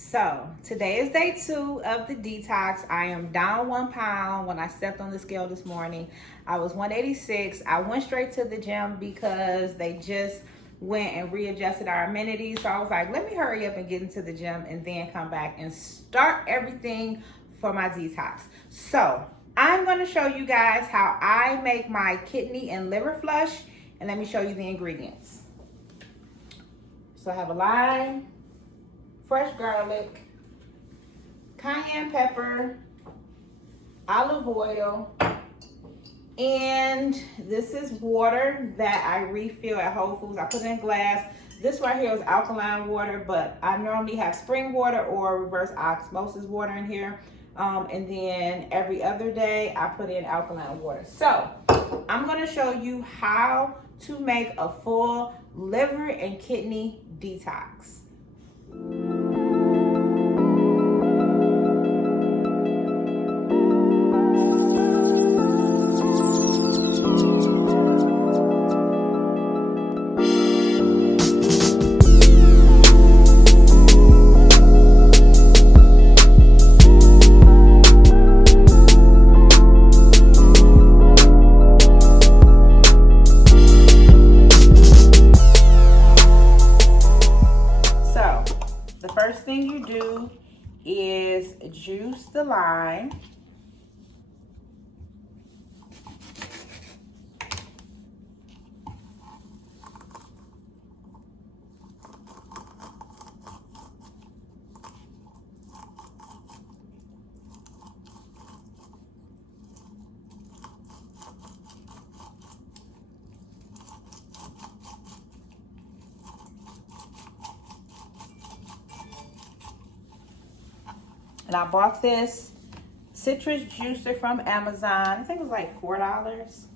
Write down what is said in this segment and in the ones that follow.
So today is day 2 of the detox. I am down 1 pound. When I stepped on the scale this morning, I was 186. I went straight to the gym because they just went and readjusted our amenities. So I was like, let me hurry up and get into the gym and then come back and start everything for my detox. So I'm going to show you guys how I make my kidney and liver flush, and let me show you the ingredients. So I have a lime, fresh garlic, cayenne pepper, olive oil, and this is water that I refill at Whole Foods. I put it in glass. This right here is alkaline water, but I normally have spring water or reverse osmosis water in here. And then every other day I put in alkaline water. So I'm gonna show you how to make a full liver and kidney detox. First thing you do is juice the lime. And I bought this citrus juicer from Amazon. I think it was like $4.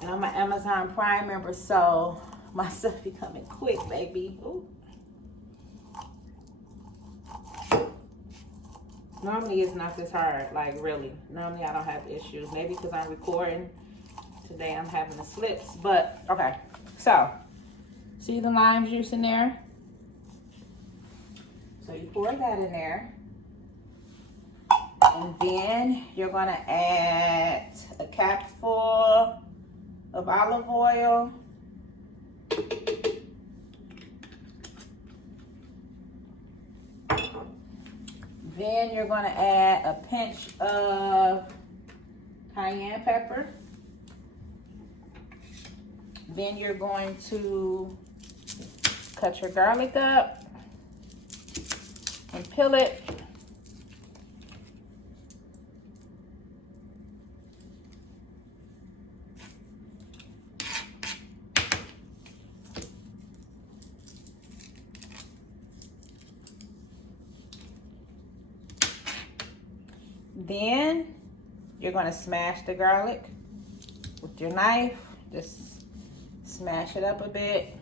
And I'm an Amazon Prime member, so my stuff be coming quick, baby. Ooh. Normally it's not this hard, like really. Normally I don't have issues. Maybe because I'm recording. Today I'm having the slips, but okay. So, see the lime juice in there? So you pour that in there. And then you're gonna add a capful of olive oil. Then you're gonna add a pinch of cayenne pepper. Then you're going to cut your garlic up and peel it. Then you're going to smash the garlic with your knife. Just smash it up a bit.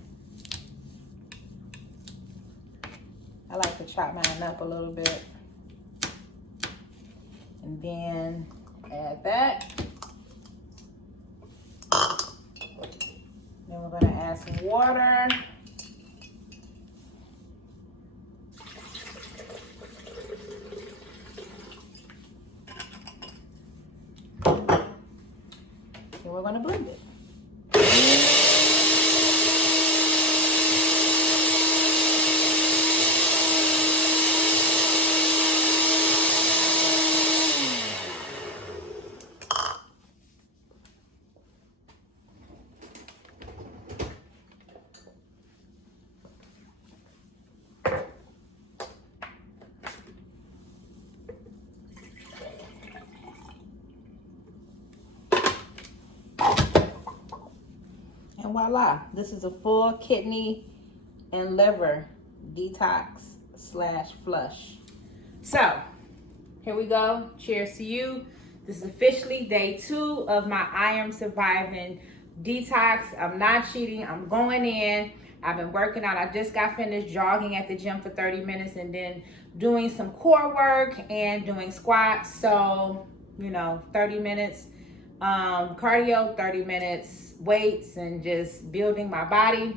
I like to chop mine up a little bit. And then add that. Then we're going to add some water. And we're going to blend it. And voila, this is a full kidney and liver detox / flush. So, here we go. Cheers to you. This is officially day 2 of my I Am Surviving detox. I'm not cheating. I'm going in. I've been working out. I just got finished jogging at the gym for 30 minutes and then doing some core work and doing squats. So, 30 minutes cardio, 30 minutes weights, and just building my body.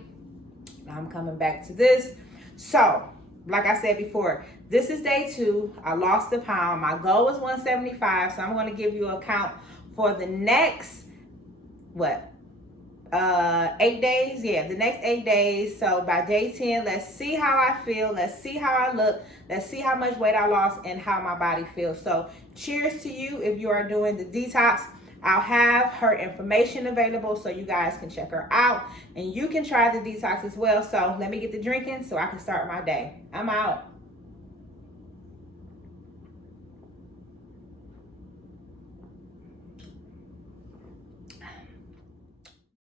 Now I'm coming back to this. So like I said before, this is day 2. I lost a pound. My goal was 175, so I'm going to give you a count for the next, 8 days. Yeah, the next 8 days. So by day 10, let's see how I feel. Let's see how I look. Let's see how much weight I lost and how my body feels. So cheers to you if you are doing the detox. I'll have her information available so you guys can check her out and you can try the detox as well. So let me get the drinking so I can start my day. I'm out.